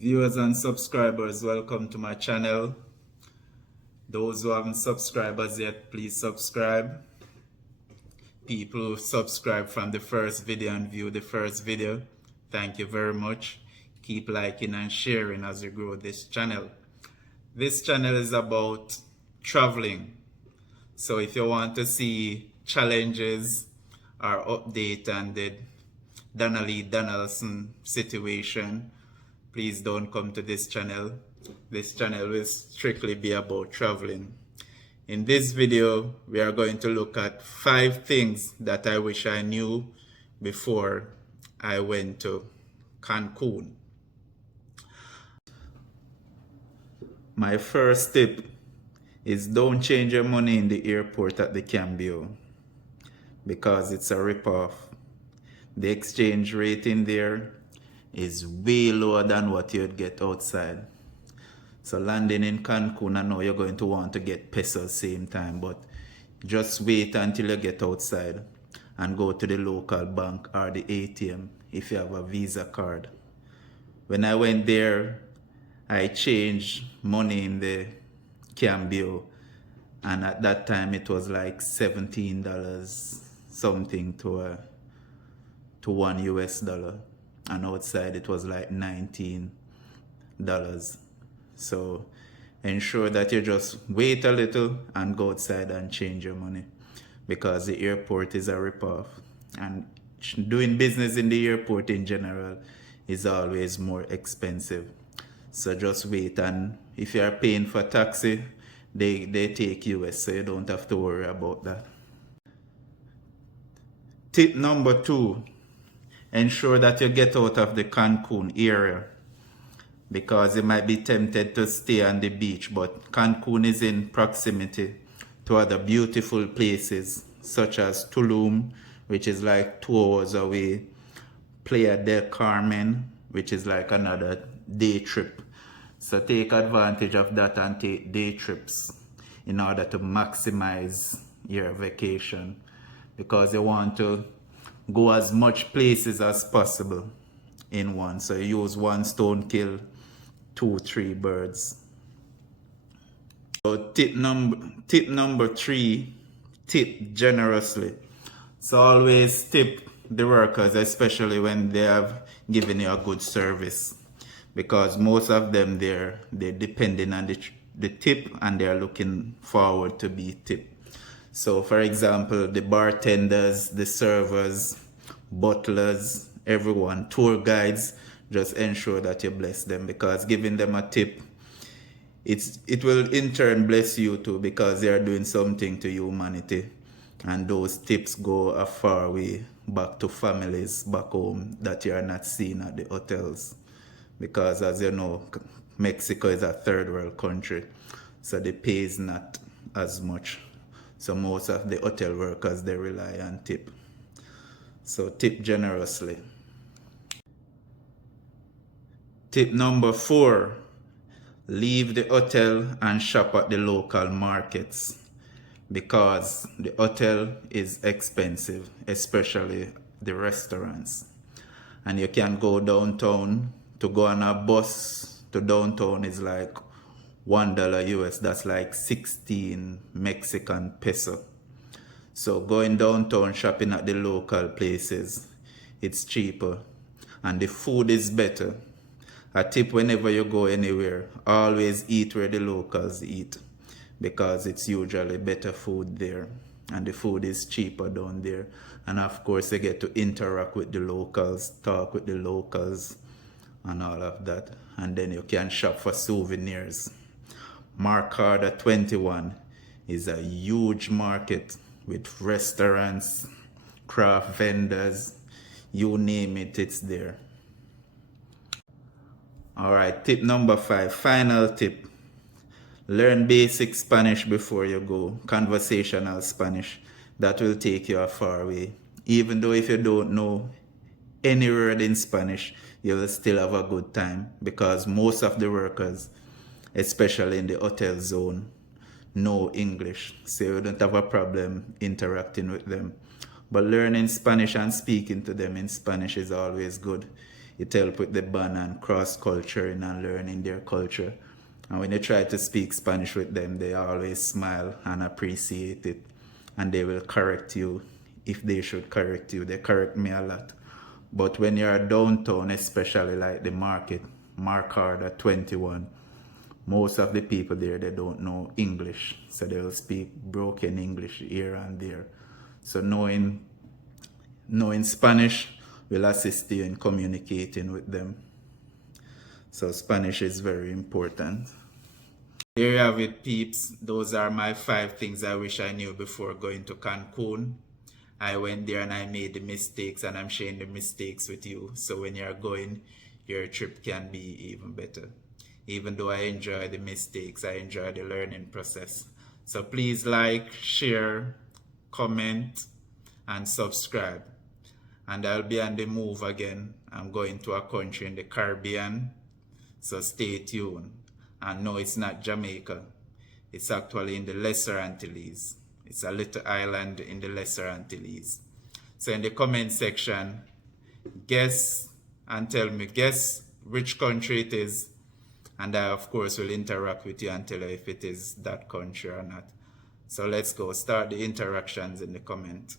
Viewers and subscribers, welcome to my channel. Those who haven't subscribed as yet, please subscribe. People who subscribe from the first video and view the first video, thank you very much. Keep liking and sharing as we grow this channel. This channel is about traveling. So if you want to see challenges or update on the Donnelly Donaldson situation, please don't come to this channel. This channel will strictly be about traveling. In this video, we are going to look at 5 things that I wish I knew before I went to Cancun. My first tip is don't change your money in the airport at the cambio because it's a ripoff. The exchange rate in there is way lower than what you'd get outside. So landing in Cancun, I know you're going to want to get pesos same time, but just wait until you get outside and go to the local bank or the ATM if you have a Visa card. When I went there, I changed money in the cambio, and at that time it was like $17 something to $1 US, and outside it was like $19. So ensure that you just wait a little and go outside and change your money, because the airport is a ripoff, and doing business in the airport in general is always more expensive. So just wait, and if you are paying for taxi, they take US, so you don't have to worry about that. Tip number 2, ensure that you get out of the Cancun area, because you might be tempted to stay on the beach, but Cancun is in proximity to other beautiful places such as Tulum, which is like 2 hours away, Playa del Carmen, which is like another day trip. So take advantage of that and take day trips in order to maximize your vacation, because you want to go as much places as possible in one. So you use one stone kill 2-3 birds. So tip number 3, tip generously. So always tip the workers, especially when they have given you a good service, because most of them they're depending on the tip and they're looking forward to be tipped. So for example, the bartenders, the servers, butlers, everyone, tour guides, just ensure that you bless them, because giving them a tip, it will in turn bless you too, because they are doing something to humanity, and those tips go a far way back to families back home that you are not seeing at the hotels, because as you know, Mexico is a third world country, so the pay is not as much. So most of the hotel workers, they rely on tip. So tip generously. Tip number 4, leave the hotel and shop at the local markets, because the hotel is expensive, especially the restaurants. And you can go downtown. To go on a bus to downtown is like $1 US, that's like 16 Mexican peso. So going downtown shopping at the local places, it's cheaper and the food is better. A tip: whenever you go anywhere, always eat where the locals eat, because it's usually better food there and the food is cheaper down there. And of course you get to interact with the locals, talk with the locals and all of that. And then you can shop for souvenirs. Marcarda 21 is a huge market with restaurants, craft vendors, you name it, it's there. Alright, tip number 5, final tip. Learn basic Spanish before you go, conversational Spanish. That will take you a far way. Even though if you don't know any word in Spanish, you will still have a good time, because most of the workers, especially in the hotel zone, know English, so you don't have a problem interacting with them. But learning Spanish and speaking to them in Spanish is always good. It helps with the bond and cross-culturing and learning their culture. And when you try to speak Spanish with them, they always smile and appreciate it. And they will correct you if they should correct you. They correct me a lot. But when you're downtown, especially like the market, Mark 21, most of the people there, they don't know English. So they'll speak broken English here and there. So knowing Spanish will assist you in communicating with them. So Spanish is very important. There you have it, peeps. Those are my 5 things I wish I knew before going to Cancun. I went there and I made the mistakes, and I'm sharing the mistakes with you. So when you're going, your trip can be even better. Even though I enjoy the mistakes, I enjoy the learning process. So please like, share, comment, and subscribe. And I'll be on the move again. I'm going to a country in the Caribbean. So stay tuned. And no, it's not Jamaica. It's actually in the Lesser Antilles. It's a little island in the Lesser Antilles. So in the comment section, guess and tell me, guess which country it is. And I, of course, will interact with you and tell you if it is that country or not. So let's go. Start the interactions in the comment.